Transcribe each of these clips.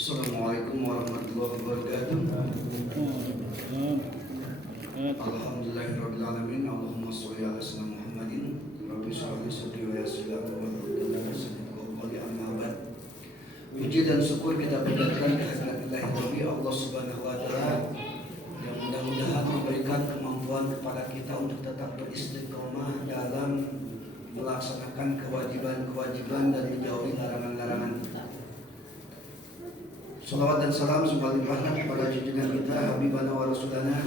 Assalamualaikum warahmatullahi wabarakatuh. Alhamdulillahirabbil alamin. Allahumma shalli ala sayyidina Muhammadin. Rabbi shrah li sadri wa yassir li amri wahlul 'uqdatam min lisani yafqahu qawli. Amma ba'd. Puji dan syukur kita panjatkan kehadirat Ilahi Allah Subhanahu wa taala yang mudah-mudahan memberikan kemampuan kepada kita untuk tetap beristiqomah dalam melaksanakan kewajiban-kewajiban dan menjauhi larangan-larangan. Salawat dan salam semoga limpahkan kepada junjungan kita Habibana wa Rasulana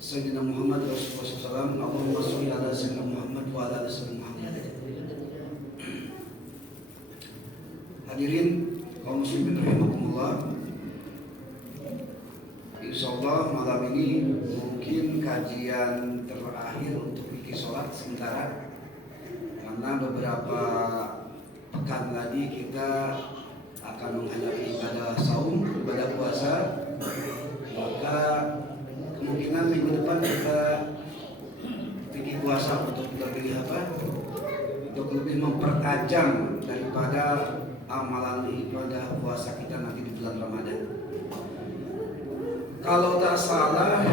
Sayyidina Muhammad Rasulullah SAW. Allahumma sholli ala Sayyidina Muhammad wa ala Sayyidina Muhammad. Hadirin kaum muslimin rahimakumullah. Insyaallah malam ini mungkin kajian terakhir untuk fikih sholat sementara, karena beberapa pekan lagi kita akan menghadapi ibadah saum, ibadah puasa. Maka kemungkinan minggu depan kita fikih puasa untuk lebih untuk lebih mempertajam daripada amalan ibadah puasa kita nanti di bulan Ramadan. Kalau tak salah,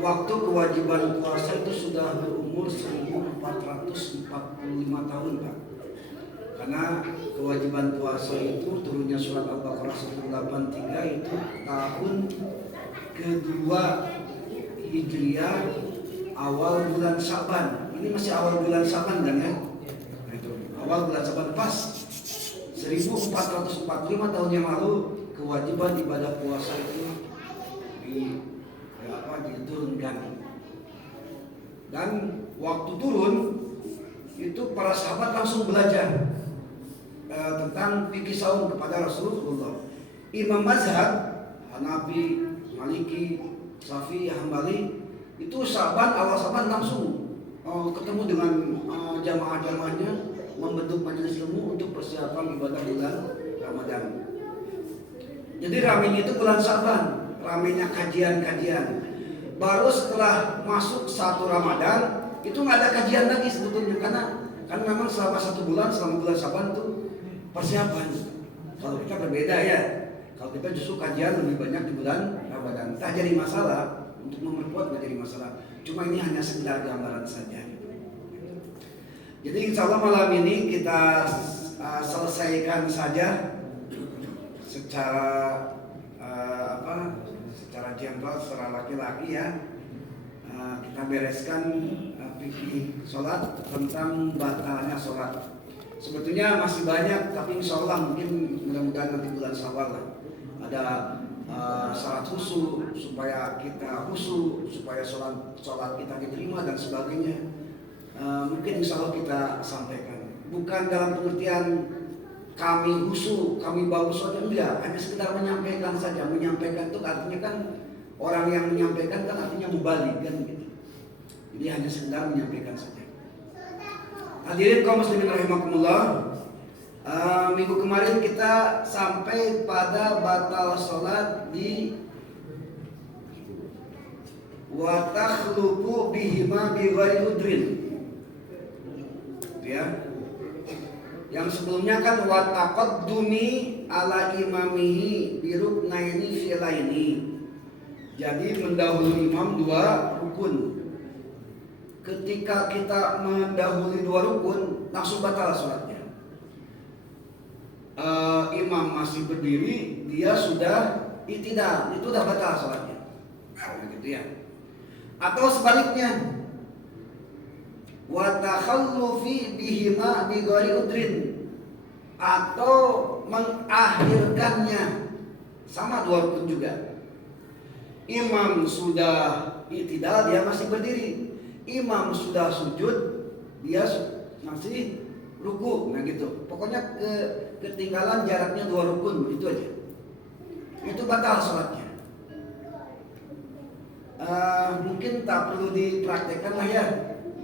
waktu kewajiban puasa itu sudah berumur 1445 tahun, Pak. Karena kewajiban puasa itu turunnya surat Al-Baqarah 183 itu tahun kedua Hijriah, awal bulan Syaban. Ini masih awal bulan Syaban kan ya? Nah, itu awal bulan Syaban pas 1445 tahun yang lalu kewajiban ibadah puasa itu diturunkan. Dan waktu turun itu para sahabat langsung belajar tentang fikih saum kepada Rasulullah. Imam mazhab Hanafi, Maliki, Syafi'i, Hambali itu awal Syaban langsung ketemu dengan jamaah-jamaahnya, membentuk majelis ilmu untuk persiapan ibadah bulan Ramadan. Jadi ramenya itu bulan Syaban, ramenya kajian-kajian. Baru setelah masuk satu Ramadan itu nggak ada kajian lagi sebetulnya, karena kan memang selama satu bulan, selama bulan Syaban itu persiapan. Kalau kita berbeda ya, kalau kita justru kajian lebih banyak di bulan Ramadan. Tak jadi masalah, untuk memperkuat tidak jadi masalah. Cuma ini hanya sekedar gambaran saja. Jadi insya Allah malam ini kita selesaikan saja secara secara general, secara laki-laki ya. Kita bereskan fikih sholat tentang batalnya sholat. Sebetulnya masih banyak, tapi insya Allah mungkin mudah-mudahan nanti bulan Syawal lah. Ada syarat khusyuk supaya kita khusyuk, supaya sholat kita diterima dan sebagainya. Mungkin insya Allah kita sampaikan. Bukan dalam pengertian kami khusyuk, kami bagus sholat, enggak. Hanya sekedar menyampaikan saja. Menyampaikan itu artinya kan orang yang menyampaikan kan artinya mubalik kan gitu. Jadi hanya sekedar menyampaikan saja. Hadirin kaum muslimin rahimakumullah. Minggu kemarin kita sampai pada batal sholat di wa takhluqu bihima bi ghairi udrin. Ya. Yang sebelumnya kan wa taqaddumi ala imamihi bi ruknaini fi'laini. Jadi mendahului imam dua rukun. Ketika kita mendahului dua rukun, langsung batal sholatnya. Imam masih berdiri, dia sudah i'tidal, itu sudah batal sholatnya. Gitu ya. Atau sebaliknya, wa takhallufi bihima bi ghairi udrin, atau mengakhirkannya, sama dua rukun juga. Imam sudah i'tidal, dia masih berdiri. imam sudah sujud, dia masih ruku, nah gitu. Pokoknya ketinggalan jaraknya 2 rukun, itu aja. Itu batal sholatnya. Mungkin tak perlu dipraktekkan lah ya,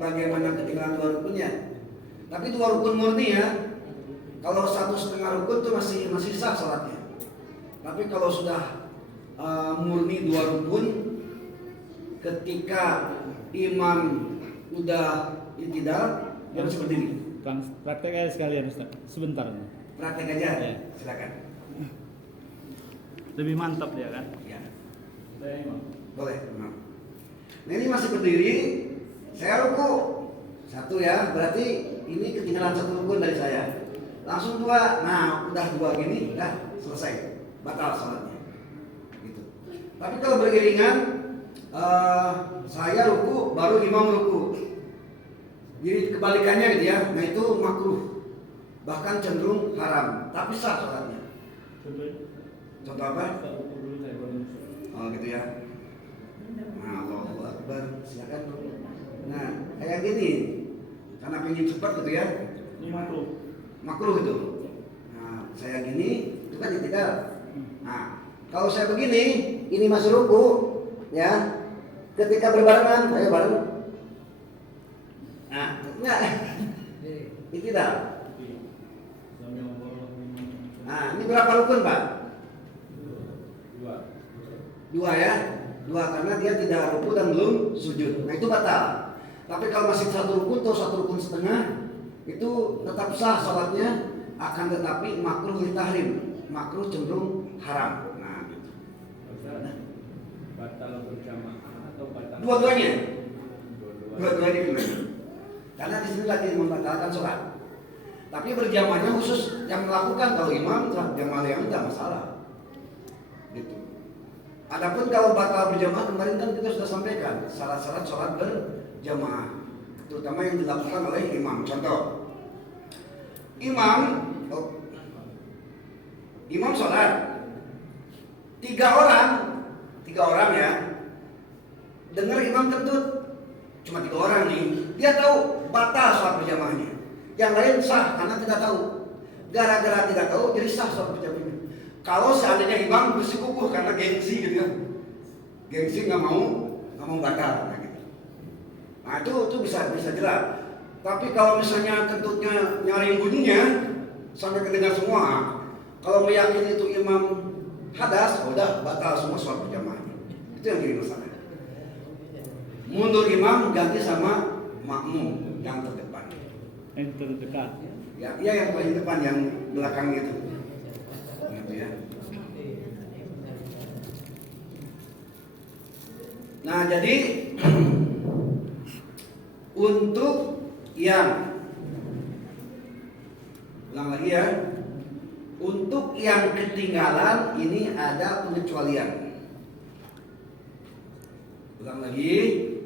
bagaimana ketinggalan 2 rukunnya. Tapi 2 rukun murni ya. Kalau 1,5 rukun itu masih sah sholatnya. Tapi kalau sudah murni 2 rukun, ketika imam udah itidal, dia harus berdiri. Praktek aja sekalian Ustaz, sebentar. Praktek aja, ya. Silakan. Lebih mantap ya kan? Ya. Saya imam. Boleh, imam. Nah ini masih berdiri, saya ruku 1 ya, berarti ini ketinggalan 1 rukun dari saya. Langsung 2, nah udah 2 gini, udah selesai, batal sholatnya. Gitu. Tapi kalau beriringan, saya ruku, baru imam ruku. Jadi kebalikannya gitu ya, nah itu makruh, bahkan cenderung haram, tapi sah sholatnya. Contoh apa? Oh gitu ya. Nah, Allahu Akbar, silakan. Nah, kayak gini, karena pengen cepat gitu ya. Ini makruh. Makruh itu. Nah, saya gini, itu kan tidak. Nah, kalau saya begini, ini masih ruku, ya. Ketika berbarengan, ayo bareng. Nah, enggak. Ini tidak. Nah, ini berapa rukun, Pak? 2 ya. 2 karena dia tidak ruku dan belum sujud. Nah, itu batal. Tapi kalau masih 1 rukun atau 1 rukun setengah, itu tetap sah salatnya, akan tetapi makruh litahrim. Makruh cenderung haram. Nah, gitu. Batal berjamaah atau batal? Dua-duanya. Dua-duanya gimana? Karena di sini lagi membatalkan sholat. Tapi berjamaahnya khusus yang melakukan, kalau imam jamaah yang tidak masalah. Gitu. Adapun kalau batal berjamaah, kemarin kan kita sudah sampaikan syarat-syarat sholat berjamaah, terutama yang dilakukan oleh imam. Contoh, imam sholat 3 orang ya, dengar imam kentut, cuma 3 orang nih, dia tahu batal sholat berjamaahnya. Yang lain sah karena tidak tahu. Gara-gara tidak tahu jadi sah sholat berjamaahnya. Kalau seandainya imam bersikukuh karena gengsi gitu ya, gengsi nggak mau batal, nah, gitu. Nah itu bisa jelas. Tapi kalau misalnya kentutnya nyaring bunyinya sampai kedengar semua, kalau meyakini itu imam hadas, udah batal semua sholat berjamaahnya. Itu yang jadi masalah. Mundur imam ganti sama makmum yang terdepan. Yang terdekat. Ya, yang paling depan, yang belakang itu. Gitu ya. Nah, jadi untuk yang ulang lagi ya, untuk yang ketinggalan ini ada pengecualian. Ulang lagi,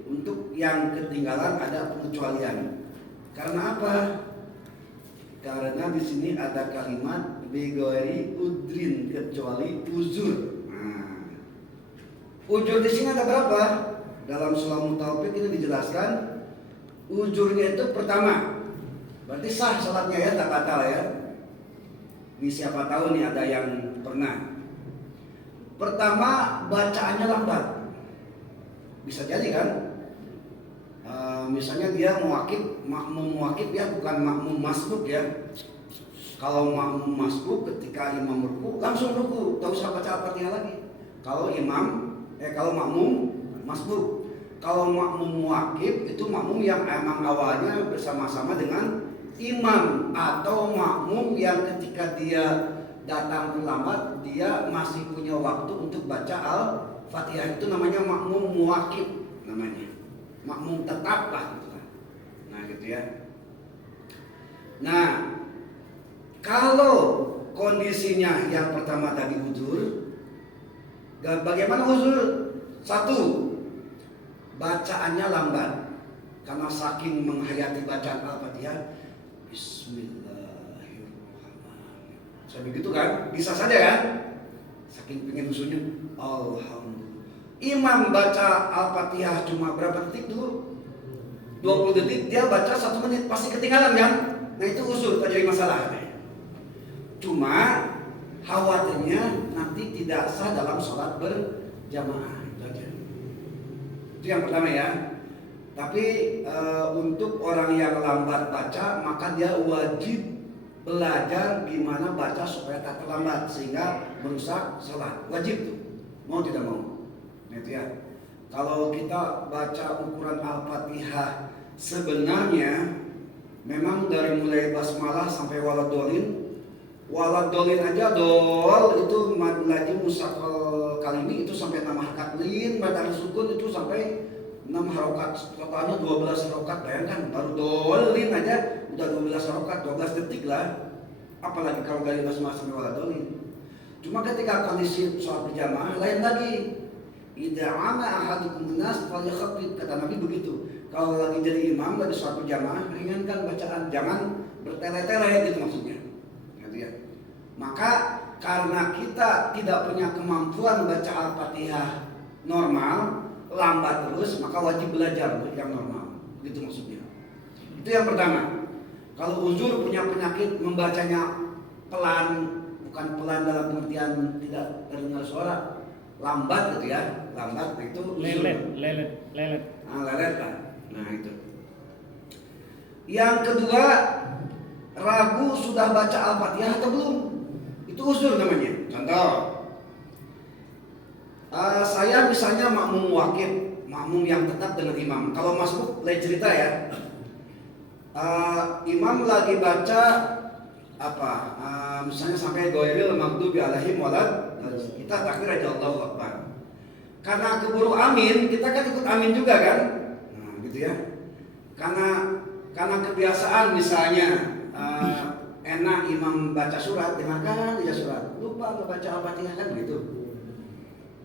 untuk yang ketinggalan ada pengecualian. Karena apa? Karena di sini ada kalimat bighairi udrin, kecuali uzur. Nah, uzur di sini ada berapa? Dalam surah Mutawaffik ini dijelaskan uzurnya itu pertama, berarti sah salatnya ya, tak batal ya. Ini siapa tahu nih ada yang pernah. Pertama, bacaannya lambat. Bisa jadi kan? Misalnya dia makmum muwakib ya, bukan makmum masbuk ya. Kalau makmum masbuk ketika imam ruku langsung ruku, tak usah baca Al-Fatihah lagi. Kalau makmum masbuk. Kalau makmum muwakib itu makmum yang emang awalnya bersama-sama dengan imam, atau makmum yang ketika dia datang terlambat dia masih punya waktu untuk baca Al-Fatihah, itu namanya makmum muwakib namanya. Makmum tetap lah gitu kan. Nah gitu ya. Nah, kalau kondisinya yang pertama tadi uzur, bagaimana uzur? 1, bacaannya lambat karena saking menghayati bacaan Al-Fatihah. Bismillahirrahmanirrahim. Saya begitu kan? Bisa saja kan? Saking pengen usulnya, Alhamdulillah. Imam baca Al-Fatihah cuma berapa detik dulu? 20 detik dia baca 1 menit pasti ketinggalan kan? Nah itu uzur, tak jadi masalah. Cuma khawatirnya nanti tidak sah dalam sholat berjamaah. Itu yang pertama ya. Tapi untuk orang yang lambat baca maka dia wajib belajar gimana baca supaya tak terlambat sehingga merusak sholat. Wajib tuh, mau tidak mau. Nah, itu ya. Kalau kita baca ukuran Al-Fatihah sebenarnya memang dari mulai basmalah sampai waladolin aja dol itu lagi musakal kalimi itu sampai 6 harokat lin batal sukun itu sampai 6 harokat totalnya 12 harokat. Bayangkan baru dolin aja udah 12 harokat 12 detik lah, apalagi kalau dari basmalah sampai waladolin. Cuma ketika kondisi sholat berjamaah lain lagi. Idza ama ahadukum nas falyakhaffif, kata Nabi begitu. Kalau lagi jadi imam lagi sholat berjamaah ringankan bacaan, jangan bertele-tele gitu maksudnya. Gitu ya. Maka karena kita tidak punya kemampuan baca Al-Fatihah normal, lambat terus, maka wajib belajar yang normal. Gitu maksudnya. Itu yang pertama. Kalau uzur punya penyakit membacanya pelan, bukan pelan dalam pengertian tidak terdengar suara, lambat gitu ya, lambat itu lelet. Lelet kan. Nah itu. Yang kedua, ragu sudah baca Al-Fatihah atau belum, itu uzur namanya. Contoh, saya misalnya makmum wakif, makmum yang tetap dengan imam. Kalau masbuk lain cerita ya. Imam lagi baca misalnya sampai ghairil maghdubi alaihim walad, kita takbir aja Allahu Akbar. Karena keburu amin, kita kan ikut amin juga kan? Nah, gitu ya. Karena kebiasaan misalnya enak imam baca surat, dengarkan aja surat. Lupa baca Al-Fatihah kan gitu.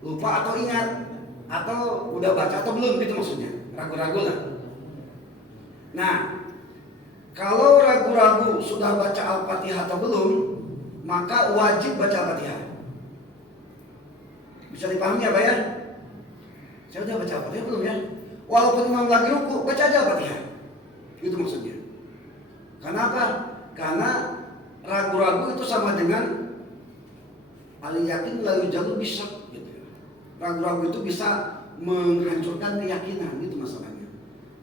Lupa atau ingat atau udah baca atau belum gitu maksudnya. Ragu-ragu lah. Nah, kalau ragu-ragu sudah baca Al-Fatihah atau belum, maka wajib baca Al-Fatihah. Bisa dipahami apa ya? Saya udah baca Al-Fatihah belum ya? Walaupun imam lagi ruku, baca aja Al-Fatihah. Itu maksudnya. Karena apa? Karena ragu-ragu itu sama dengan al-yakin la yujalu bisyak gitu. Ragu-ragu itu bisa menghancurkan keyakinan, itu masalahnya.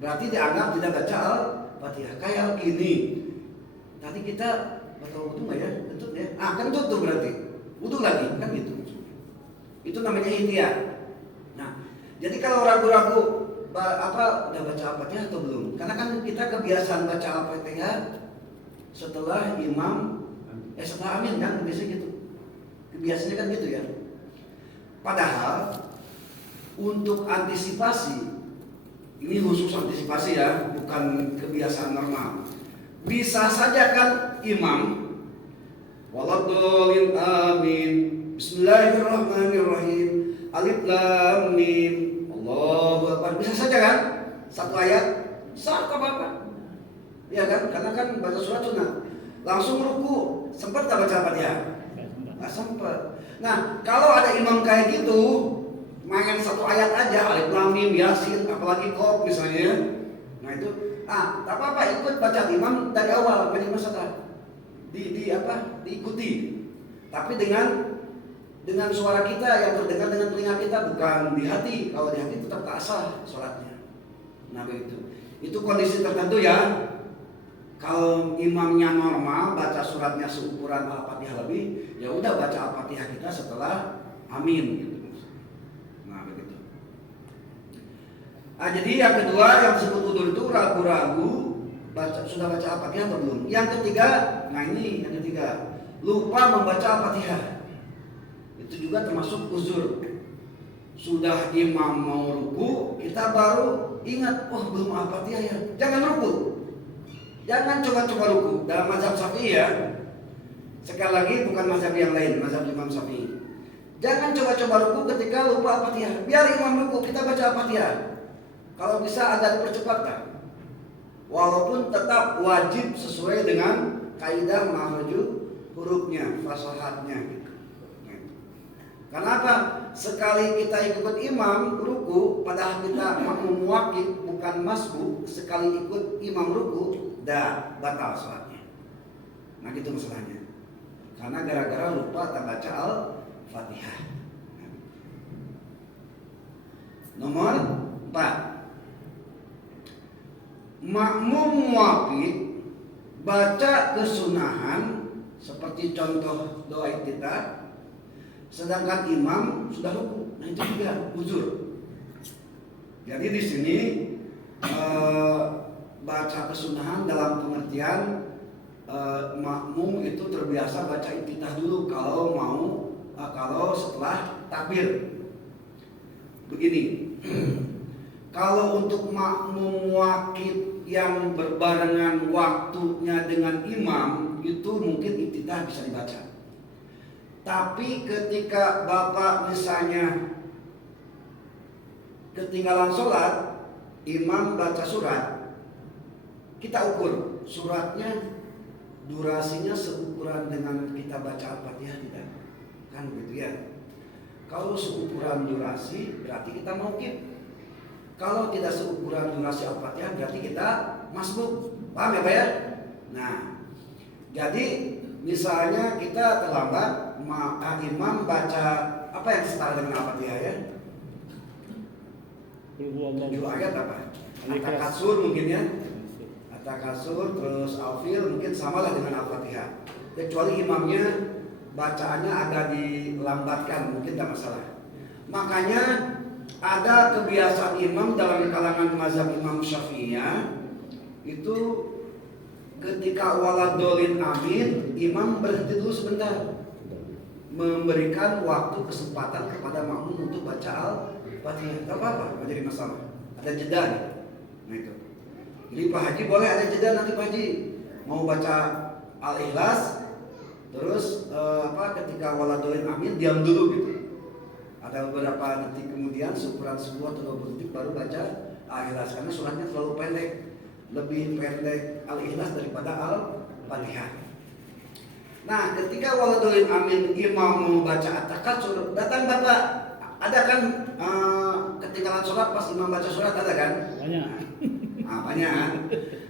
Berarti dianggap tidak baca Al-Fatihah. Kayak gini. Tadi kita batal wudu enggak ya? Kentut ya? Kentut tuh berarti. Wudu lagi, kan gitu. Itu namanya ihtiyat. Nah, jadi kalau ragu-ragu udah baca Al-Fatihah atau belum? Karena kan kita kebiasaan baca Al-Fatihah setelah imam setelah amin kan, biasanya gitu. Kebiasaannya kan gitu ya. Padahal untuk antisipasi, ini khusus antisipasi ya, bukan kebiasaan normal. Bisa saja kan imam waladhdallin amin, bismillahirrahmanirrahim, alif lam mim, Allahu akbar. Bisa saja kan? Satu ayat, sah apa-apa. Ya kan? Karena kan baca surat sunnah. Langsung ruku, sempat tak baca Al-Fatihah? Nggak sempat. Nah, kalau ada imam kayak gitu, main satu ayat aja, alif lam mim, yasin, apalagi qaf misalnya. Nah itu, tak apa-apa, ikut baca imam dari awal, jadi masalah. Diikuti. Tapi dengan suara kita yang terdengar dengan telinga kita, bukan di hati. Kalau di hati tetap tak sah sholatnya. Nah begitu. Itu kondisi tertentu ya. Kalau imamnya normal, baca suratnya seukuran Al-Fatihah lebih, ya udah baca Al-Fatihah kita setelah amin gitu. Nah begitu. Jadi yang kedua yang disebut udzur itu ragu-ragu sudah baca Al-Fatihah atau belum. Yang ketiga, yang ketiga, lupa membaca Al-Fatihah. Itu juga termasuk uzur. Sudah imam mau ruku, kita baru ingat, belum Al-Fatihah ya. Jangan ruku. Jangan coba-coba ruku. Dalam mazhab Syafi'i ya. Sekali lagi bukan mazhab yang lain, mazhab Imam Syafi'i. Jangan coba-coba ruku ketika lupa Al-Fatihah. Biar imam ruku, kita baca Al-Fatihah. Kalau bisa agak dipercepatkan. Walaupun tetap wajib sesuai dengan kaidah makhrajul hurufnya, fasahatnya gitu. Karena apa? Sekali kita ikut imam ruku, padahal kita makmum muwakib bukan masbuk, sekali ikut imam ruku, dah batal sholatnya. Nah gitu masalahnya. Karena gara-gara lupa tak baca Al-Fatihah. Nomor 4. Makmum muwakib baca kesunahan seperti contoh doa iftitah, sedangkan imam sudah ruku. Nah itu juga uzur. Jadi di sini baca kesunahan dalam pengertian makmum itu terbiasa baca iftitah dulu kalau setelah takbir. Begini, kalau untuk makmum muwakib yang berbarengan waktunya dengan imam itu mungkin iftitah bisa dibaca. Tapi ketika Bapak misalnya ketinggalan sholat, imam baca surat, kita ukur suratnya durasinya seukuran dengan kita baca Al-Fatihah tidak? Kan begitu ya. Kalau seukuran durasi berarti kita mauqif. Kalau tidak seukuran durasi Al-Fatihah berarti kita masbuk. Paham ya Pak ya? Nah, jadi misalnya kita terlambat, imam baca apa yang setara dengan Al-Fatihah ya? 7 ayat apa? At-Takatsur mungkin ya. At-Takatsur terus Al-Fil mungkin samalah dengan Al-Fatihah. Kecuali imamnya bacaannya agak dilambatkan, mungkin tidak masalah. Makanya ada kebiasaan imam dalam kalangan mazhab Imam Syafi'iyah itu ketika waladolin amin, imam berhenti dulu sebentar, memberikan waktu kesempatan kepada makmum untuk baca Al-Fatihah. Tak apa-apa, tidak jadi masalah. Ada jeda nih. Nah itu. Jadi Pak Haji boleh ada jeda nanti Pak Haji mau baca Al-Ikhlas, terus ketika waladolin amin diam dulu gitu. Ada beberapa detik kemudian, seukuran 10 atau 20 detik baru baca Al-Ikhlas karena suratnya terlalu pendek, lebih pendek Al-Ikhlas daripada Al-Fatihah. Nah, ketika waladolin amin imam mau baca At-Takatsur, datang Bapak, ada kan ketinggalan sholat pas imam baca surat ada kan? Banyak. Nah, banyak.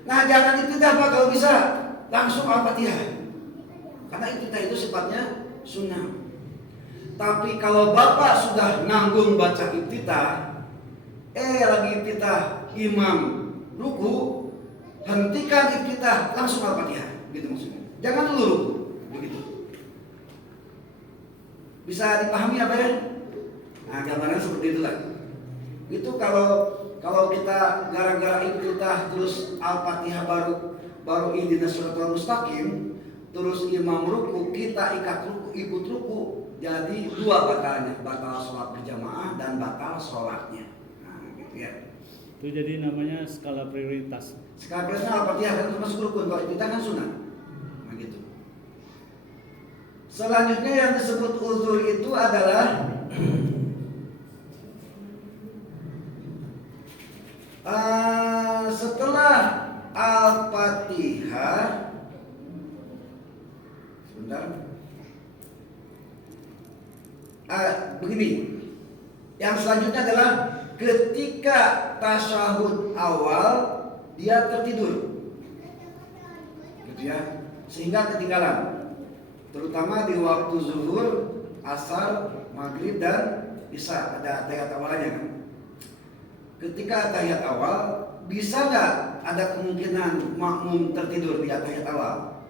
Nah, jangan iftitah Pak kalau bisa, langsung Al-Fatihah. Karena iftitah itu sifatnya sunnah. Tapi kalau Bapak sudah nanggung baca iftitah, lagi iftitah imam ruku, hentikan iftitah, langsung Al-Fatihah, gitu maksudnya. Jangan dulu ruku, begitu. Bisa dipahami apa ya? Nah, gambaran seperti itulah. Itu kalau kita gara-gara iftitah terus Al-Fatihah baru ihdinas shiratal mustaqim, terus imam ruku, kita ikut ruku, jadi 2 batalnya, batal sholat berjamaah dan batal sholatnya. Nah, gitu ya. Itu jadi namanya skala prioritas. Skala prioritas Al-Fatihah kan termasuk rukun, kalau iftitah kan sunnah. Nah, gitu. Selanjutnya yang disebut uzur itu adalah setelah Al-Fatihah, sebentar. Begini. Yang selanjutnya adalah ketika tasyahud awal dia tertidur, gitu ya, sehingga ketinggalan. Terutama di waktu zuhur, asar, maghrib dan isya ada tahiyat awalnya kan. Ketika tahiyat awal, bisa nggak ada kemungkinan makmum tertidur di tahiyat awal?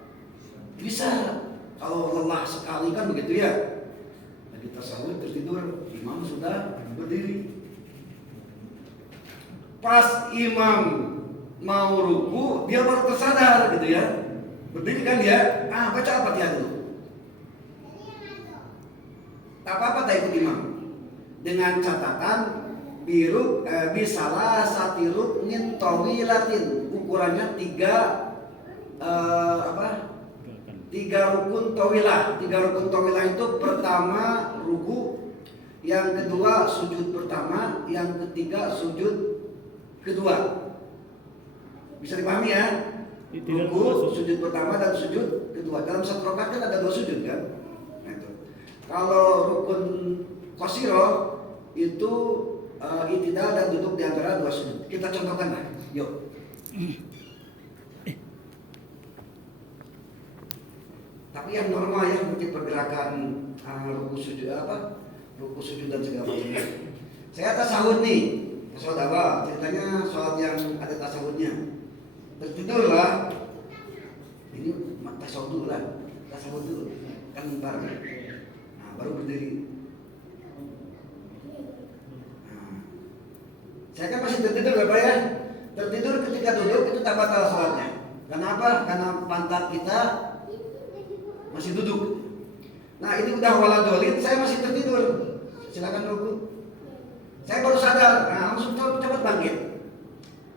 Bisa. Kalau lelah sekali kan begitu ya. Lagi tasyahud tertidur, imam sudah berdiri. Pas imam mau ruku, dia baru tersadar gitu ya. Berdiri kan dia, baca Al-Fatihah dulu. Tak apa-apa tak ikut imam. Dengan catatan bisalah satiruk min tawilatin, ukurannya 3 rukun tawilah. 3 rukun tawilah itu pertama ruku, yang kedua sujud pertama, yang ketiga sujud kedua. Bisa dipahami ya? Ruku, sujud pertama dan sujud kedua. Dalam satu rakaat kan ada 2 sujud kan? Nah, itu. Kalau rukun qashiro itu i'tidal dan duduk di antara dua sujud. Kita contohkan lah. Yuk. Tapi yang normal ya, mungkin pergerakan ruku sujud ruku sujud dan segala macamnya. Saya tasawuf nih, sholat awal. Ceritanya sholat yang ada tasawufnya. Tertidur lah. Ini tasawuf dulu lah, tasawuf dulu. Kan ntar. Nah, baru berdiri. Nah, saya kan masih tertidur Bapak ya. Tertidur ketika duduk itu tak batal sholatnya. Kenapa? Karena pantat kita masih duduk. Nah ini udah waladolin, saya masih tertidur. Silakan ruku. Saya baru sadar, nah langsung cepat bangkit.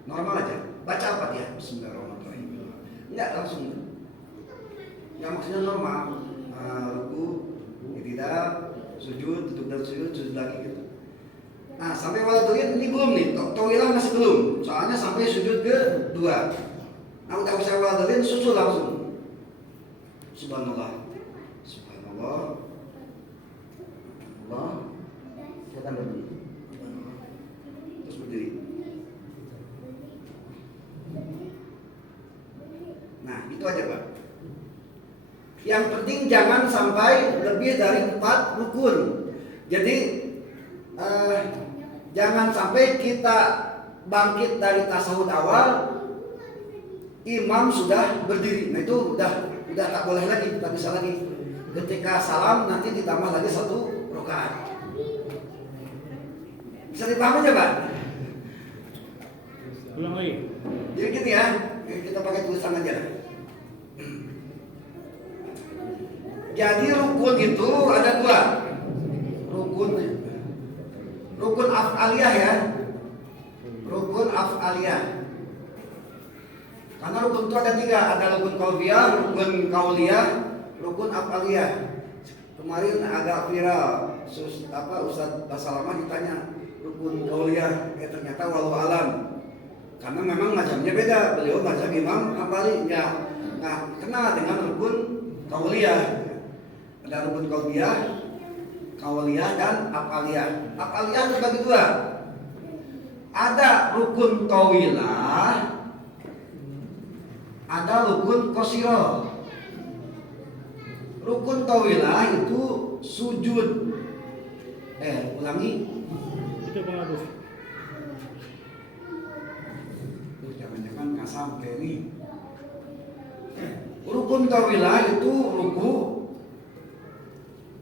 Normal aja. Baca apa dia? Bismillahirrahmanirrahim. Enggak langsung. Enggak maksudnya normal. Ruku, i'tidal, sujud, duduk dan sujud, sujud lagi gitu. Nah sampai waladolin ini belum nih. Tawilah masih belum. Soalnya sampai sujud kedua. Nah udah usah waladolin, susul langsung. Subhanallah, subhanallah, Allah, kita berdiri, terus berdiri. Nah itu aja Pak. Yang penting jangan sampai lebih dari 4 rukun. Jadi jangan sampai kita bangkit dari tasawuf awal, imam sudah berdiri. Nah itu udah tak boleh lagi, tak bisa lagi. Ketika salam nanti ditambah lagi 1 rakaat. Bisa dipahami aja Pak? Ulang lagi. Jadi gitu ya, kita pakai tulisan aja. Jadi rukun itu ada 2. Rukun af'aliyah ya. Rukun af'aliyah. Karena rukun itu ada 3, ada rukun qauliyah, rukun qauliyah, rukun af'aliyah. Kemarin agak viral, Ustaz Basalamah ditanya rukun qauliyah, ternyata walau alam. Karena memang mazhabnya beda, beliau mazhab Imam Hambali nggak kenal dengan rukun qauliyah. Ada rukun qauliyah dan af'aliyah. Af'aliyah terbagi 2. Ada rukun tawilah, ada rukun qasirah. Rukun tawilah itu sujud. Ulangi. Itu penghapus. Jangan-jangan nggak sampai nih. Rukun tawilah itu ruku,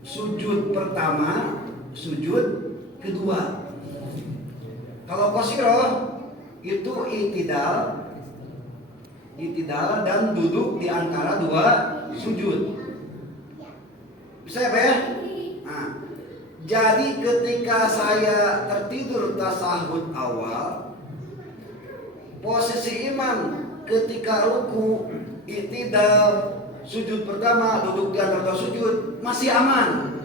sujud pertama, sujud kedua. Kalau qasirah itu i'tidal dan duduk di antara 2 sujud. Bisa ya Pak ya? Nah, jadi ketika saya tertidur tasahud awal, posisi imam ketika ruku, i'tidal, sujud pertama, duduk di antara 2 sujud masih aman.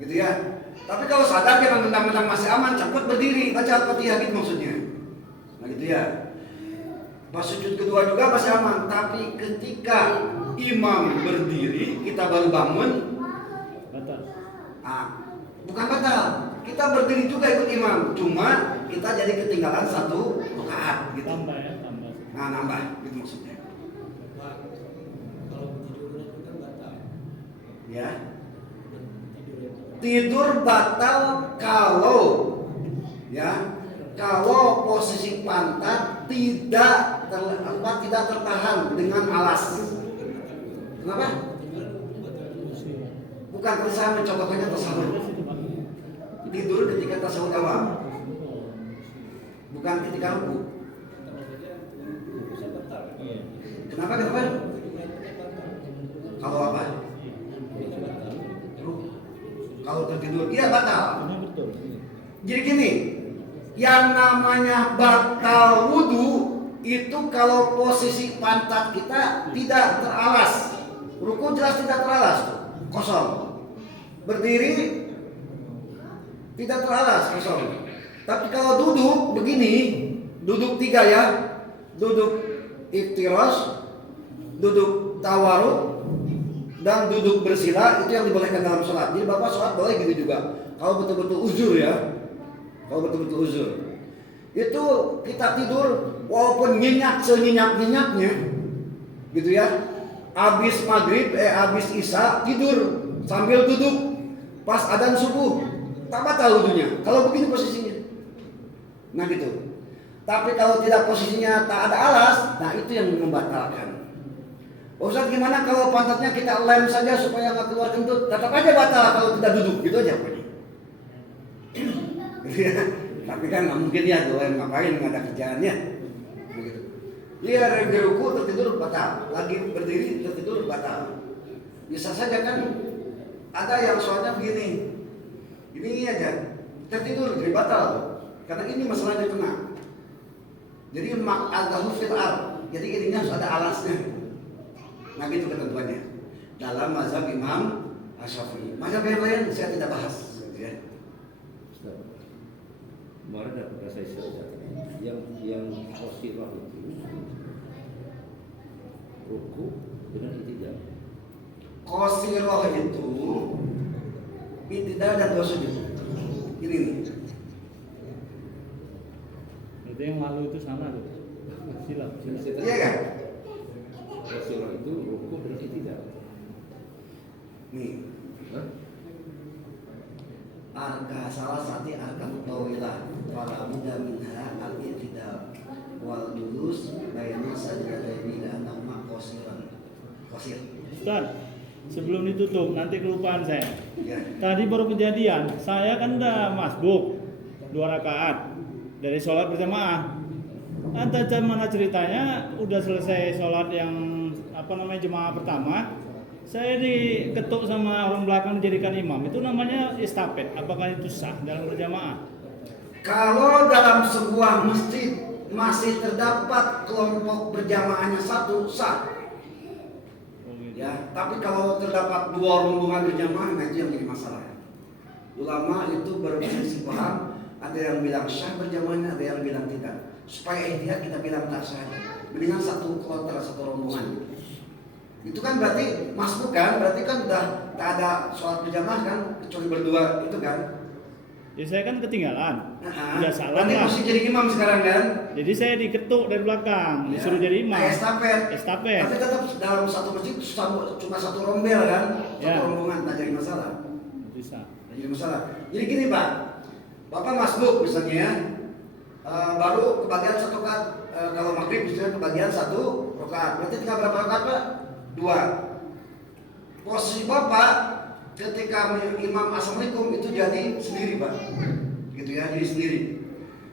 Gitu ya. Tapi kalau sadar dia mentang-mentang masih aman, cepat berdiri, baca Al-Fatihah gitu maksudnya. Nah gitu ya. Pas sujud kedua juga masih aman, tapi ketika imam berdiri, kita baru bangun, Batal. Bukan batal. Kita berdiri juga ikut imam, cuma kita jadi ketinggalan 1 rakaat gitu. Tambah ya, tambah. Nah, nambah gitu maksudnya. Kalau tidur itu kan batal. Ya. Tidur itu. Tidur batal kalau posisi pantat tidak tertahan dengan alas. Kenapa? Bukan saya mencontohkannya tasawuf. Tidur ketika tasawuf awal, bukan ketika ruku. Kenapa? Kalau apa? Kalau tertidur, iya batal. Betul. Jadi gini, yang namanya batal wudu itu kalau posisi pantat kita tidak teralas. Ruku jelas tidak teralas, kosong. Berdiri tidak teralas, kosong. Tapi kalau duduk begini, duduk 3 ya, duduk iftiras, duduk tawaruk, dan duduk bersila, itu yang dibolehkan dalam sholat. Jadi Bapak sholat boleh gitu juga. Kalau betul-betul uzur ya, Kalau betul-betul uzur. Itu kita tidur walaupun nyenyak senyenyak-nyenyaknya gitu ya. Habis maghrib, habis isya tidur sambil duduk pas adzan subuh. Tak batal wudunya kalau begini posisinya. Nah gitu. Tapi kalau tidak posisinya tak ada alas, nah itu yang membatalkan. Ustaz gimana kalau pantatnya kita lem saja supaya nggak keluar kentut? Tetap aja batal kalau tidak duduk, gitu aja pokoknya. Tapi kan nggak mungkin ya lem ngapain, nggak ada kerjaannya. Begitu. Dia lagi ruku tertidur batal, lagi berdiri tertidur batal. Bisa saja kan ada yang soalnya begini, ini aja tertidur jadi batal, karena ini masalahnya kena. Jadi mak-adahu fil'ar, jadi ininya harus ada alasnya. Nah gitu ketentuannya dalam mazhab Imam Asy-Syafi'i. Mazhab yang lain saya tidak bahas gitu ya. Ustaz, kemarin ada saya yang khosirah itu ruku dengan itidal. Qasirah itu itidal dan dua sujud. Ini nih. Berarti yang lalu itu sama tuh. Silap. Iya kan? Khosirah itu ruku dengan itidal. Nih. Hah? Arka salah satu arkan tawilah wala muda minha al-i'tidal wal julus bayna sajdataini anama qasiran. Qasir. Ustaz, sebelum ditutup nanti kelupaan saya. Ya. Tadi baru kejadian, saya kan udah masbuk 2 rakaat dari sholat berjamaah. Entah mana ceritanya, udah selesai sholat yang jemaah pertama, saya diketuk sama orang belakang dijadikan imam. Itu namanya estafet. Apakah itu sah dalam berjamaah? Kalau dalam sebuah masjid masih terdapat kelompok berjamaahnya satu, sah. Ya, tapi kalau terdapat 2 rombongan berjamaah, nah itu yang jadi masalah. Ulama itu berselisih paham, ada yang bilang sah berjamaahnya, ada yang bilang tidak. Supaya ihtiyat kita bilang tak sah. Mendingan satu kloter, satu rombongan. Itu kan berarti masbuk kan, berarti kan udah tak ada sholat berjamaah kan, kecuali berdua itu kan. Ya saya kan ketinggalan, udah salah berarti lah. mesti jadi imam sekarang kan. Jadi saya diketuk dari belakang, disuruh jadi imam. Estafet. Estafet. Tapi tetap dalam satu masjid cuma satu rombel kan, satu Ya. rombongan, tak jadi masalah. Bisa. Tak jadi masalah. Jadi gini Pak, Bapak masbuk misalnya ya, baru kebagian 1 rakaat, kalau maghrib misalnya kebagian 1 rakaat, berarti tinggal berapa rakaat Pak? 2. Posisi Bapak ketika imam assalamualaikum itu jadi sendiri Pak, gitu ya, jadi sendiri.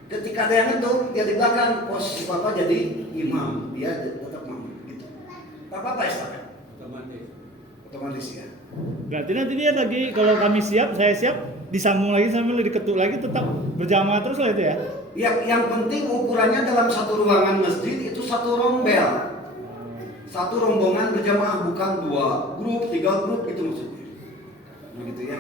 Ketika ada yang itu dia di belakang, posisi Bapak jadi imam, dia tetap makmum gitu. Tak apa-apa estafet, otomatis ya. Berarti nanti dia lagi, kalau kami siap, saya siap, disambung lagi sambil diketuk lagi, tetap berjamaah terus lah itu ya. Yang penting ukurannya dalam satu ruangan masjid itu satu rombel, satu rombongan berjamaah, bukan 2 grup, 3 grup gitu maksudnya. Begitu ya.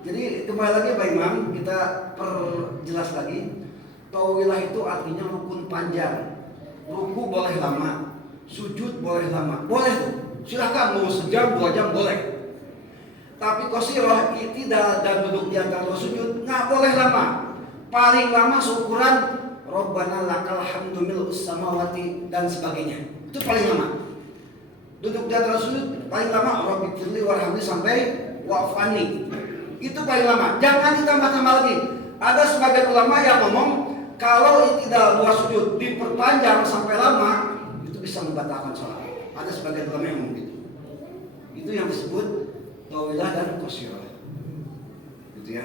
Jadi kembali lagi Pak Imam, kita perjelas lagi. Tawilah itu artinya rukun panjang. Ruku boleh lama, sujud boleh lama, boleh tuh. Silakan mau sejam 2 jam boleh. Tapi qasirah i'tidal dan duduk di antara 2 sujud nggak boleh lama. Paling lama seukuran Rabbana lakal hamdu mil'us samawati dan sebagainya. Itu paling lama. Duduk di antara sujud paling lama Rabbighfirli warhamni sampai wa'fani. Itu paling lama. Jangan ditambah-tambah lagi. Ada sebagian ulama yang ngomong kalau i'tidal 2 sujud diperpanjang sampai lama itu bisa membatalkan sholat. Ada sebagian ulama yang ngomong gitu. Itu yang disebut tawilah dan qasirah. Gitu ya.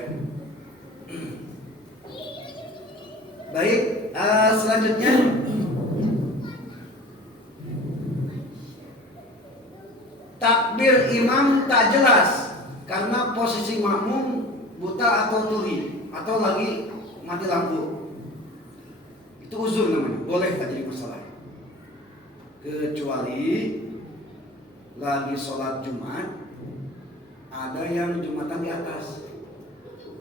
Baik, selanjutnya takbir imam tak jelas karena posisi makmum buta atau tuli atau lagi mati lampu. Itu uzur namanya, boleh tak jadi masalah. Kecuali lagi sholat Jumat, ada yang Jumatan di atas.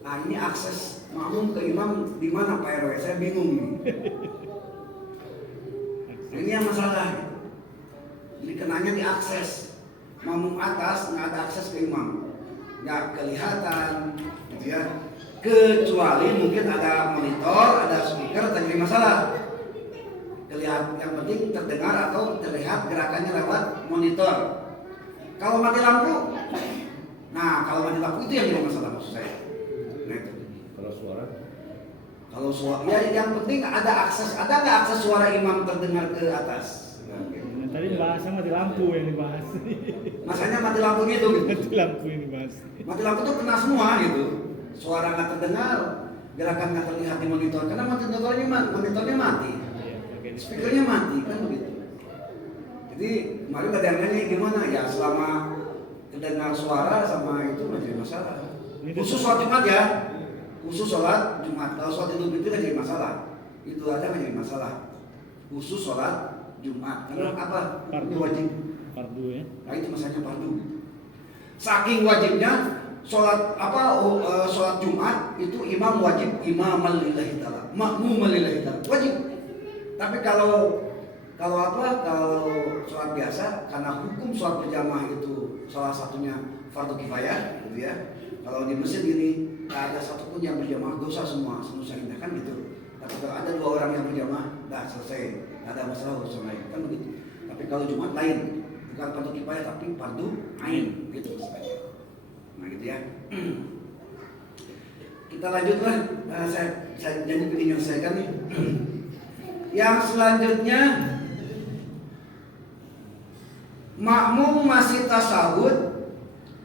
Ah ini akses makmum ke imam di mana Pak RW? Saya bingung nih. Nah, ini yang masalah. Jadi kenanya diakses. Makmum atas nggak ada akses ke imam, nggak kelihatan, gitu ya. kecuali mungkin ada monitor, ada speaker, terjadi masalah. Kelihatan, yang penting terdengar atau terlihat gerakannya lewat monitor. Kalau mati lampu, kalau mati lampu itu yang jadi masalah maksud saya. Nah, itu. Kalau suara, Kalau suara, ya yang penting ada nggak akses suara imam terdengar ke atas. Nah, gitu. Tadi bahasnya mati lampu yang dibahas. Masanya mati lampu gitu. Mati lampu yang dibahas. Mati lampu itu kena semua gitu. Suara nggak terdengar, gerakan nggak terlihat di monitor karena monitornya mati, speakernya mati kan begitu. Jadi kemarin ada yang nanya gimana ya, selama terdengar suara sama itu nggak jadi masalah. Khusus sholat Jumat ya, khusus sholat Jumat. Kalau sholat Idul Fitri nggak jadi masalah, itu aja nggak jadi masalah. Khusus sholat Jumat karena apa? Itu wajib. Fardu ya. Nah itu masanya fardu. Saking wajibnya sholat sholat Jumat itu imam wajib imaman lillahi ta'ala, makmuman lillahi ta'ala, wajib. Tapi kalau sholat biasa, karena hukum sholat berjamaah itu salah satunya fardu kifayah gitu ya. Kalau di masjid ini tak ada satupun yang berjamaah, dosa semua ini kan gitu. Tapi kalau ada 2 orang yang berjamaah, dah selesai, tak ada masalah urusan lain kan begitu. Tapi kalau Jumat lain, bukan fardu kifayah tapi fardu ain gitu maksudnya. Nah gitu ya. Kita lanjutlah. Saya janji ingin menyelesaikan nih. Yang selanjutnya, makmum masih tasawuf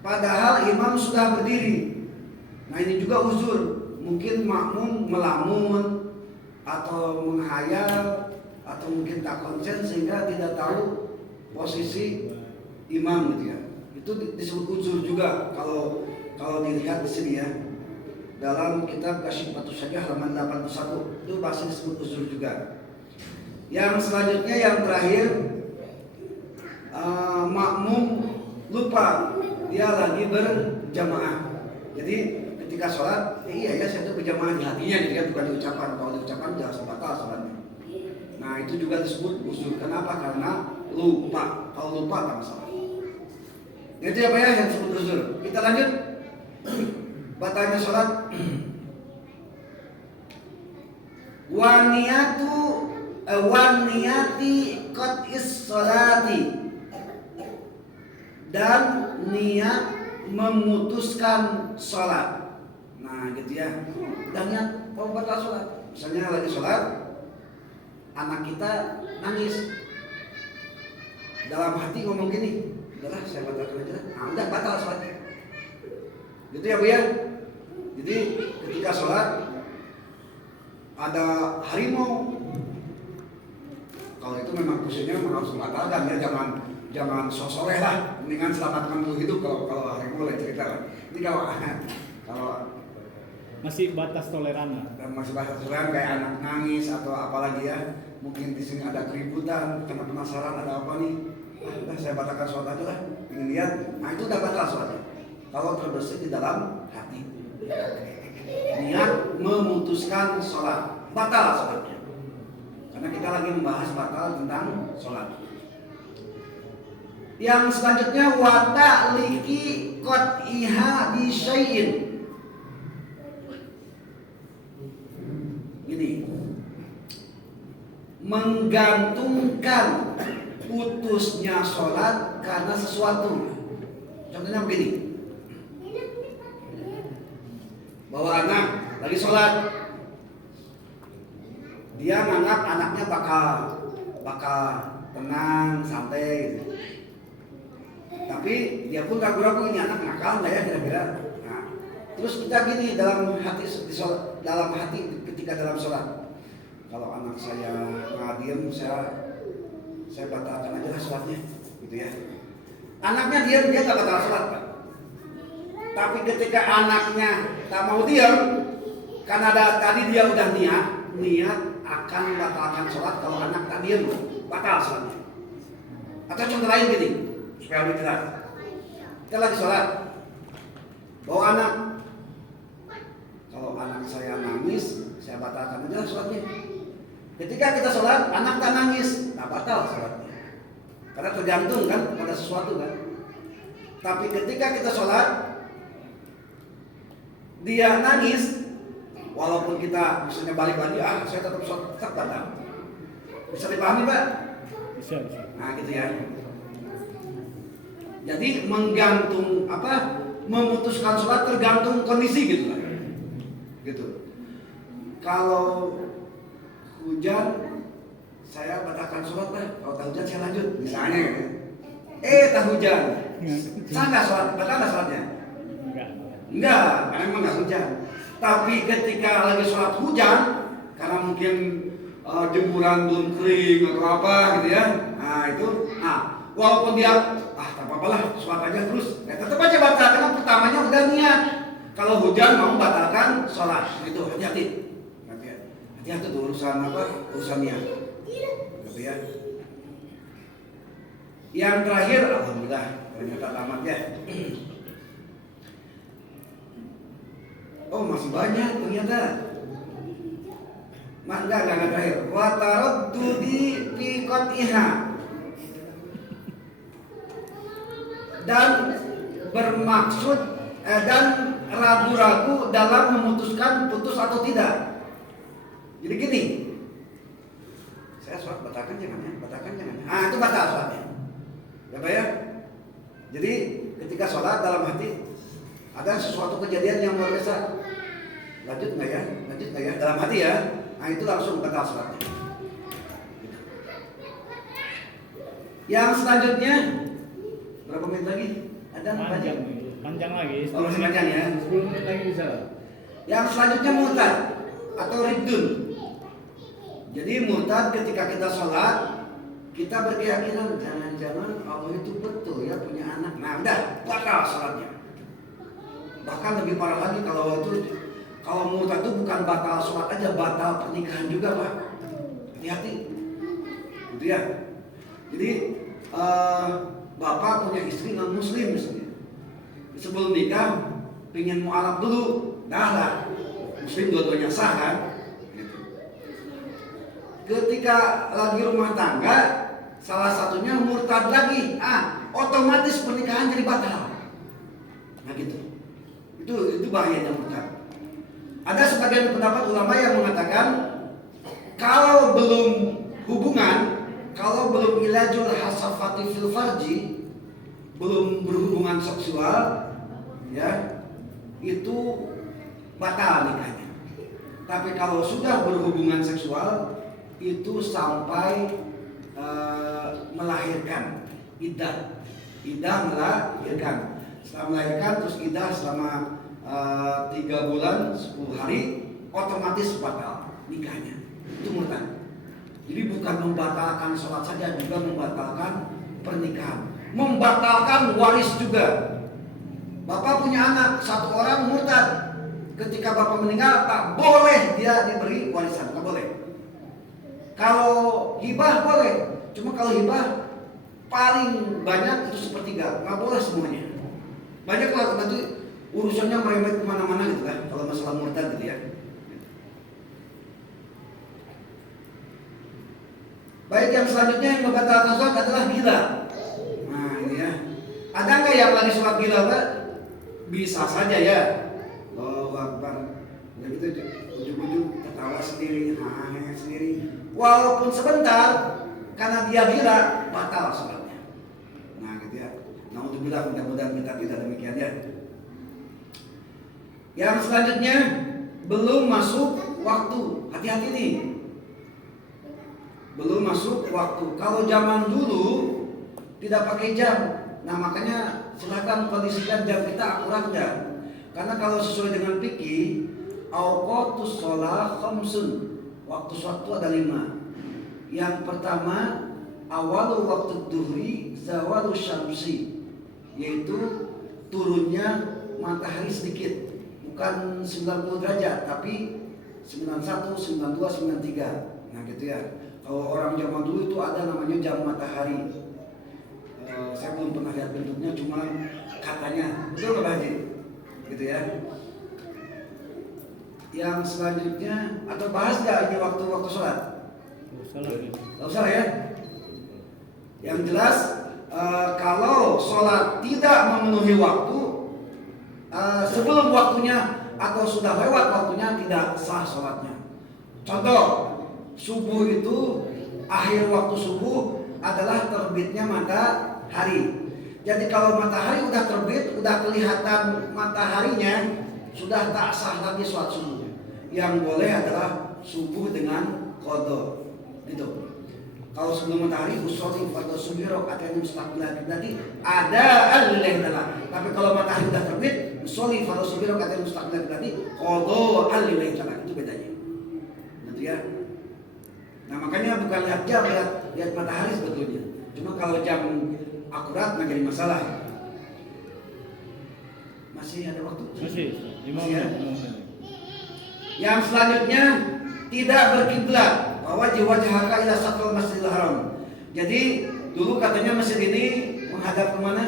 padahal imam sudah berdiri. Nah ini juga uzur. Mungkin makmum melamun atau menghayal atau mungkin tak konsen sehingga tidak tahu posisi imam gitu ya. Itu disebut uzur juga kalau dilihat di sini ya. Dalam kitab Kasyifatus Syajah halaman 81 itu masih disebut uzur juga. Yang selanjutnya yang terakhir, makmum lupa dia lagi berjamaah. Jadi ketika sholat, iya ya saya itu berjamaah di hatinya gitu ya, bukan diucapkan. Kalau diucapkan jelas batal sholatnya. Nah itu juga disebut uzur. Kenapa? Karena lupa. Kalau lupa tak masalah. Itu ya Pak ya yang disebut uzur. Kita lanjut. Batalnya sholat. Waniyati qat'is sholati, dan niat memutuskan sholat. Nah gitu ya. Dan niat mau batal sholat. Misalnya lagi sholat, anak kita nangis, dalam hati ngomong gini, udahlah saya batalkan aja. Nah udah batal sholatnya. Gitu ya Bu ya. Jadi ketika sholat ada harimau, kalau itu memang khususnya memang harus membatalkan ya, jangan sosoleh lah, mendingan selamatkan dulu hidup kalau harimau lain cerita lah. Ini kalau Masih batas toleran lah. masih batas toleran kayak anak nangis atau apalagi ya, mungkin di sini ada keributan karena penasaran ada apa nih, udah saya batalkan sholat aja lah, ingin lihat. Nah itu udah batal sholatnya. Kalau terbersih di dalam hati, niat memutuskan sholat, batal sholatnya. Karena kita lagi membahas batal tentang sholat. Yang selanjutnya wata'liqi qat'iha bi syai'in. Ini menggantungkan putusnya sholat karena sesuatu. Contohnya begini, bahwa anak lagi sholat, dia nganggap anaknya bakal tenang, santai gitu. Tapi dia pun ragu-ragu, ini anak nakal nggak ya kira-kira. Nah, terus kita gini dalam hati ketika dalam sholat, kalau anak saya nggak diem, saya batalkan aja lah sholatnya, gitu ya. Anaknya diam, dia nggak batal sholat, Pak. Tapi ketika anaknya tak mau diam, karena tadi dia udah niat akan batalkan sholat kalau anak tak diam, batal sholatnya. Atau contoh lain gini, supaya lebih jelas. Kita lagi sholat, bawa anak. Kalau anak saya nangis, saya batalkan aja sholatnya. Ketika kita sholat, anak tak nangis, tak batal sholatnya. Karena tergantung kan pada sesuatu kan. Tapi ketika kita sholat, dia nangis, walaupun kita misalnya balik lagi, saya tetap sholat tetap batal. Bisa dipahami Pak? Bisa. Nah gitu ya. Jadi menggantung memutuskan sholat tergantung kondisi gitu Pak. Gitu. Kalau hujan saya batalkan sholat Pak. Kalau tak hujan saya lanjut misalnya. Tak hujan. Sah nggak sholat? Batal nggak sholatnya? Enggak, karena memang nggak hujan. Tapi ketika lagi sholat hujan, karena mungkin jemuran belum kering atau apa gitu ya. Walaupun dia tak apa-apa lah sholat aja terus, tetap aja batal karena pertamanya udah niat. Kalau hujan mau batalkan sholat, itu hati-hati. Hati-hati tuh urusan niat. Gitu ya. Yang terakhir, alhamdulillah ternyata tamat ya. Oh masih banyak ternyata. Enggak terakhir. Wa taraddudi fi qat'iha. Dan bermaksud dan ragu-ragu dalam memutuskan putus atau tidak. Jadi gini. Saya sholat batalkan jangan ya. Itu batal sholatnya. Ya Pak ya. Jadi ketika sholat dalam hati ada sesuatu kejadian yang luar biasa. Lanjut nggak ya? Dalam hati ya. Nah itu langsung batal sholatnya. Yang selanjutnya berapa menit lagi? Ada panjang lagi. Masih panjang ya. 10 menit lagi bisa. Yang selanjutnya murtad atau riddun. Jadi murtad ketika kita sholat kita berkeyakinan jangan-jangan Allah itu betul ya punya anak. Nah udah batal sholatnya. Bahkan lebih parah lagi kalau murtad itu bukan batal sholat aja, batal pernikahan juga Pak. Hati-hati. Gitu ya. Jadi bapak punya istri non muslim misalnya. Sebelum nikah pengen mualaf dulu, lah muslim dua-duanya sah kan. Gitu. Ketika lagi rumah tangga salah satunya murtad lagi, otomatis pernikahan jadi batal. Nah gitu. Itu bahayanya murtad. Ada sebagian pendapat ulama yang mengatakan kalau belum hubungan, kalau belum ilajul hasafati fil farji, belum berhubungan seksual, ya itu batal nikahnya. Tapi kalau sudah berhubungan seksual, itu sampai melahirkan, iddah melahirkan. Setelah melahirkan terus iddah selama 3 bulan 10 hari, otomatis batal nikahnya. Itu murtad. Jadi bukan membatalkan sholat saja, juga membatalkan pernikahan, membatalkan waris juga. Bapak punya anak 1 orang murtad, ketika bapak meninggal tak boleh dia diberi warisan, tak boleh. Kalau hibah boleh, cuma kalau hibah paling banyak itu 1/3, nggak boleh semuanya. Banyak lah nanti urusannya merembet kemana-mana gitu kan, kalau masalah murtad gitu ya. Baik, yang selanjutnya yang membatalkan sholat adalah gila. Nah ini ya. Ada nggak yang lagi sholat gila Pak? Bisa saja ya. Allahu Akbar. Udah gitu ujung-ujung ketawa sendiri, sendiri. Walaupun sebentar, karena dia gila, batal sholatnya. Nah gitu ya. Naudzubillah, mudah-mudahan kita tidak demikian ya. Yang selanjutnya belum masuk waktu. Hati-hati nih. Belum masuk waktu. Kalau zaman dulu tidak pakai jam. Nah makanya silakan kondisikan jam kita akurat enggak. Karena kalau sesuai dengan fikih, awqatus shalah khamsun. Waktu sholat itu ada 5. Yang pertama, awalu waktu duhri zawalu syamsi, yaitu turunnya matahari sedikit. Bukan 90 derajat, tapi 91, 92, 93. Nah gitu ya. Kalau orang zaman dulu itu ada namanya jam matahari. Saya belum pernah lihat bentuknya, cuma katanya. Betul nggak Pak Haji? Gitu ya. Yang selanjutnya, atau bahas nggak ini waktu sholat? Nggak usah ya. Yang jelas, kalau sholat tidak memenuhi waktu, sebelum waktunya atau sudah lewat waktunya tidak sah sholatnya. Contoh, subuh itu akhir waktu subuh adalah terbitnya matahari. Jadi kalau matahari udah terbit, udah kelihatan mataharinya, sudah tak sah lagi sholat subuh. Yang boleh adalah subuh dengan qadha. Gitu. Kalau sebelum matahari usolli fardhu subhi rakaatain mustaqbilan tadi ada al-lailah. Tapi kalau matahari sudah terbit, usolli fardhu subhi rakaatain mustaqbilan tadi qadha al-lailah. Itu bedanya. Gitu ya. Nah, makanya bukan lihat jam, lihat matahari sebetulnya. Cuma kalau jam akurat nggak jadi masalah. Masih ada waktu? Masih. Masih ya? Yang selanjutnya tidak berkiblat. Wajib wajhaka ila satrul masjidil haram. Jadi dulu katanya masjid ini menghadap kemana?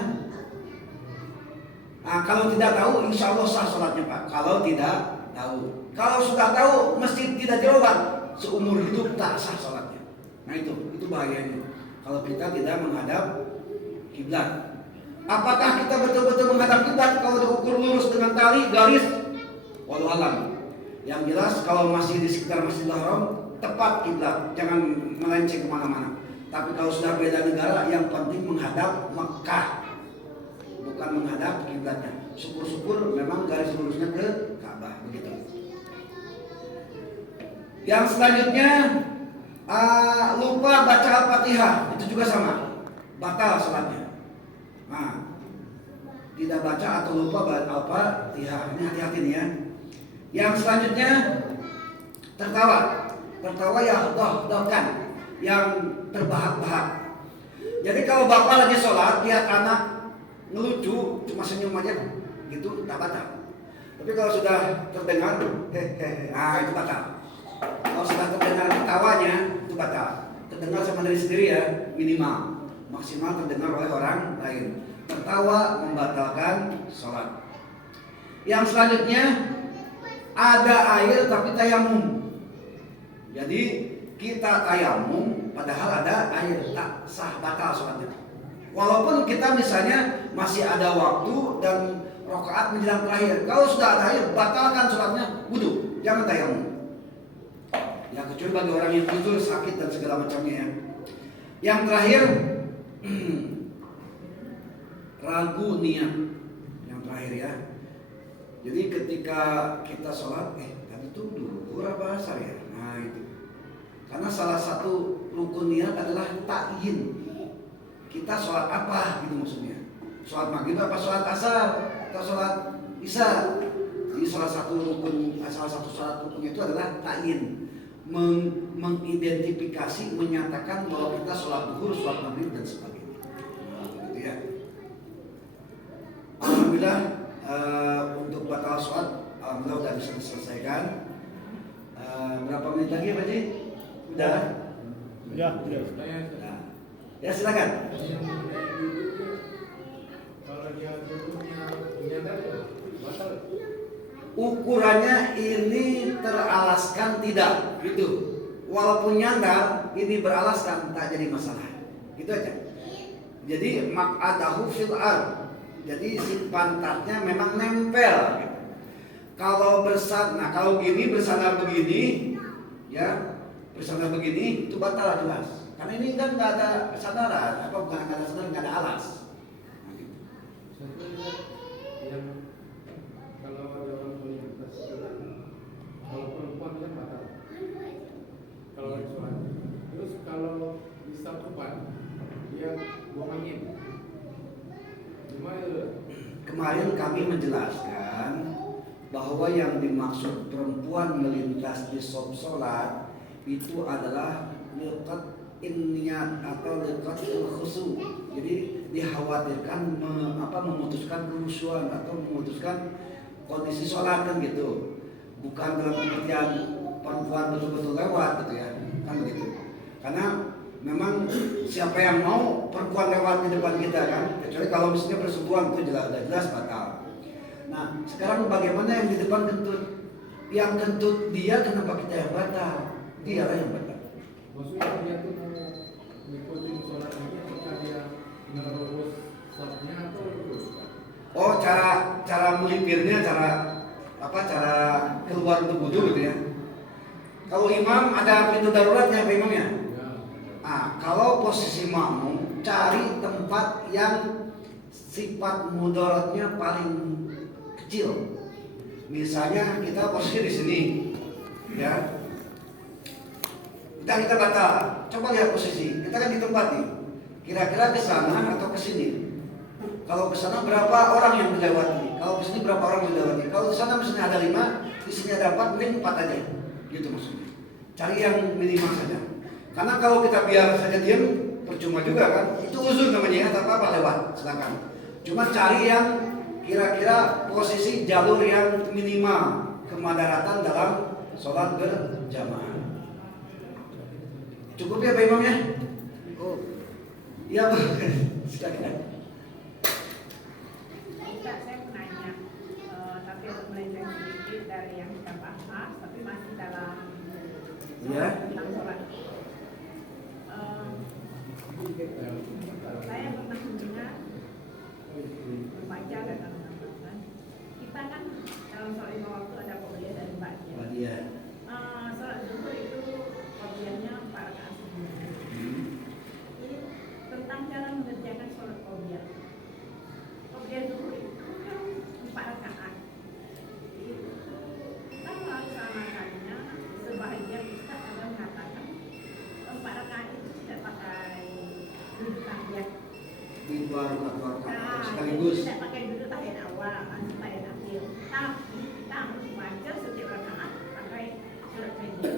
Nah, kalau tidak tahu, insya Allah sah sholatnya Pak. Kalau tidak tahu, kalau sudah tahu masjid tidak jauhan, seumur hidup tak sah sholatnya. Nah itu bahayanya. Kalau kita tidak menghadap kiblat. Apakah kita betul-betul menghadap kiblat kalau diukur lurus dengan tali garis? Wallahu alam. Yang jelas kalau masih di sekitar Masjidil Haram tepat kiblat, jangan melenceng kemana-mana. Tapi kalau sudah beda negara, yang penting menghadap Mekah, bukan menghadap kiblatnya. Syukur-syukur memang garis lurusnya ke Ka'bah, begitu. Yang selanjutnya lupa baca Al-Fatihah, itu juga sama, batal sholatnya. Nah, tidak baca atau lupa baca Al-Fatihah, ini hati-hati nih ya. Yang selanjutnya tertawa ya doh-dohkan, yang terbahak-bahak. Jadi kalau bapak lagi sholat lihat anak ngelucu cuma senyum aja gitu tak batal. Tapi kalau sudah terdengar itu batal. Kalau sudah terdengar ketawanya itu batal. Terdengar sama diri sendiri ya minimal, maksimal terdengar oleh orang lain. Tertawa membatalkan sholat. Yang selanjutnya ada air tapi tayamum. Jadi kita tayamum padahal ada air, tak sah, batal sholatnya. Walaupun kita misalnya masih ada waktu dan rakaat menjelang terakhir, kalau sudah ada air batalkan sholatnya, wudu, jangan tayamum. Ya kecuali bagi orang yang tidur sakit dan segala macamnya ya. Yang terakhir ragu niat. Yang terakhir ya. Jadi ketika kita sholat, tadi itu duhur apa asar ya? Nah itu. Karena salah satu rukun niat adalah ta'yin. Kita sholat apa gitu maksudnya? Sholat maghrib apa sholat asar? Atau sholat isya? Jadi salah satu sholat rukun itu adalah ta'yin. Mengidentifikasi, menyatakan bahwa kita sholat duhur, sholat maghrib dan sebagainya. Nah, gitu ya. Alhamdulillah untuk batal sholat, alhamdulillah sudah bisa diselesaikan. Berapa menit lagi Pak Ji? Udah? Udah. Nah. Ya silakan. Kalau dia dulunya menyadar batal. Ukurannya ini teralaskan tidak, gitu. Walaupun nyandar, ini beralaskan tak jadi masalah. Gitu aja. Jadi maq'adahu fil ard. Jadi si pantatnya memang nempel. Gitu. Kalau kalau gini bersandar begini, ya bersandar begini itu batal jelas. Karena ini kan nggak ada kesadaran, bukan nggak ada kesadaran, nggak ada alas. Nah, gitu. Yang kalau ada orang tua yang kalau perempuan kan batal. Kalau lagi sholat. Terus kalau di sakupan dia buang angin. Kemarin kami menjelaskan bahwa yang dimaksud perempuan melintas di sholat itu adalah liqat niat atau liqat khusu. Jadi dikhawatirkan memutuskan kehusuan atau memutuskan kondisi sholat kan gitu. Bukan dalam pengertian perempuan betul-betul lewat gitu ya, kan begitu. Karena memang siapa yang mau perempuan lewat di depan kita kan, kecuali kalau misalnya bersentuhan itu jelas batal. Nah sekarang bagaimana yang di depan kentut? Yang kentut dia kenapa kita yang batal? Dialah yang batal. Maksudnya dia tuh mau ngikutin sholat ini apakah dia menerobos sholatnya atau terus? Oh cara melipirnya, cara cara keluar untuk wudhu gitu ya. Kalau imam ada pintu daruratnya Pak Imam ya. Nah, kalau posisi makmum cari tempat yang sifat mudaratnya paling kecil. Misalnya kita posisi di sini, ya. Kita batal. Coba lihat posisi. Kita kan di tempat nih. Kira-kira ke sana atau ke sini. Kalau ke sana berapa orang yang dilewati? Kalau ke sini berapa orang yang dilewati? Kalau di sana misalnya ada 5, di sini ada 4, mungkin 4 aja. Gitu maksudnya. Cari yang minimal saja. Karena kalau kita biar saja diam, percuma juga kan. Itu uzur namanya ya, tak apa-apa lewat, silakan. Cuma cari yang kira-kira posisi jalur yang minimal kemadaratan dalam sholat berjamaah. Cukup ya Pak Imam ya? Oh. Iya Bu. Silakan. Saya mau nanya, tapi untuk melenceng sedikit dari yang kita bahas, tapi masih dalam Ya. tentang sholat. Saya pernah mendengar membaca dan menambahkan, kita kan dalam sholat lima waktu ada qobliyah dan ba'diyah. Iya. Sholat zuhur itu qobliyahnya 4 rakaat sebelumnya. Ini tentang cara mengerjakan sholat qobliyah. Qobliyah zuhur itu kan 4 rakaat. Itu kita melaksanakannya sebahagian Ustaz ada mengatakan 4 rakaat itu tidak pakai duduk tahiyat. Di dua rakaat Nah, sekaligus. tidak pakai duduk tahiyat awal, tahiyat akhir. Tapi kita harus baca setiap rakaat pakai surat pendek.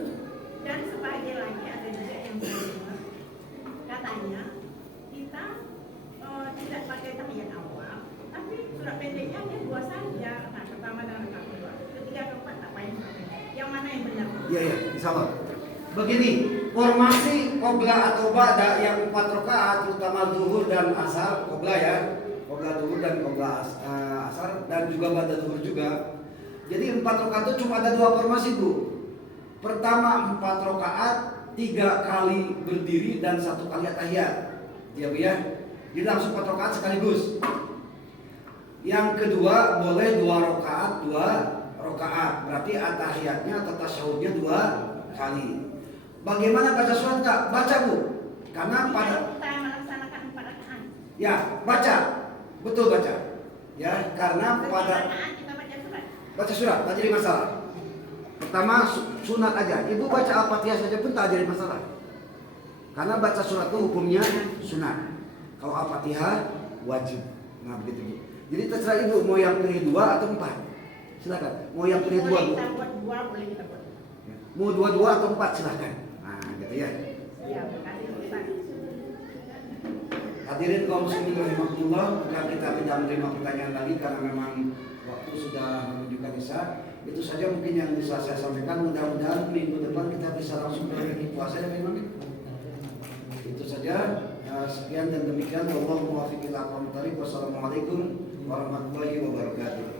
Dan sebagian lagi ada juga yang saya dengar, katanya kita tidak pakai tahiyat awal, tapi surat pendeknya hanya 2 saja. Nah, pertama dan rakaat kedua, ketiga keempat tak payah surat pendek. Yang mana yang benar? Iya, insyaallah. Begini, formasi qobla atau ba'da yang 4 rakaat terutama zuhur dan asar, qobla ya. Qobla zuhur dan qobla asar dan juga ba'da zuhur juga. Jadi 4 rakaat itu cuma ada 2 formasi, Bu. Pertama 4 rakaat 3 kali berdiri dan 1 kali tahiyat. Ya Bu ya. Jadi langsung 4 rakaat sekaligus. Yang kedua boleh 2 rakaat 2 rakaat. Berarti at-tahiyatnya atau tasyahudnya 2 kali. Bagaimana baca surat Kak? Baca Bu. Karena pada kita melaksanakan 4 rakaat. ya baca, betul baca. Ya karena Setiap pada rakaat kita baca surat. baca surat tak jadi masalah. Pertama sunat aja. Ibu baca Al-Fatihah saja pun tak jadi masalah. Karena baca surat itu hukumnya sunat. Kalau Al-Fatihah wajib. Nah begitu Bu. Jadi terserah Ibu mau yang pilih 2 atau 4. Silakan. Mau yang pilih 2 Boleh Bu. kita buat 2, boleh kita buat. Mau 2 atau 4 silakan. Nah gitu ya. Ya, terima kasih Ustaz. Hadirin kaum muslimin rahimakumullah, agar kita tidak menerima pertanyaan lagi karena memang waktu sudah menunjukkan isya. Itu saja mungkin yang bisa saya sampaikan. Mudah-mudahan minggu depan kita bisa langsung memiliki puasa ya memang. Itu saja. Sekian dan demikian. Wallahu muwaffiq ila aqwamit thoriq. Wassalamualaikum warahmatullahi wabarakatuh.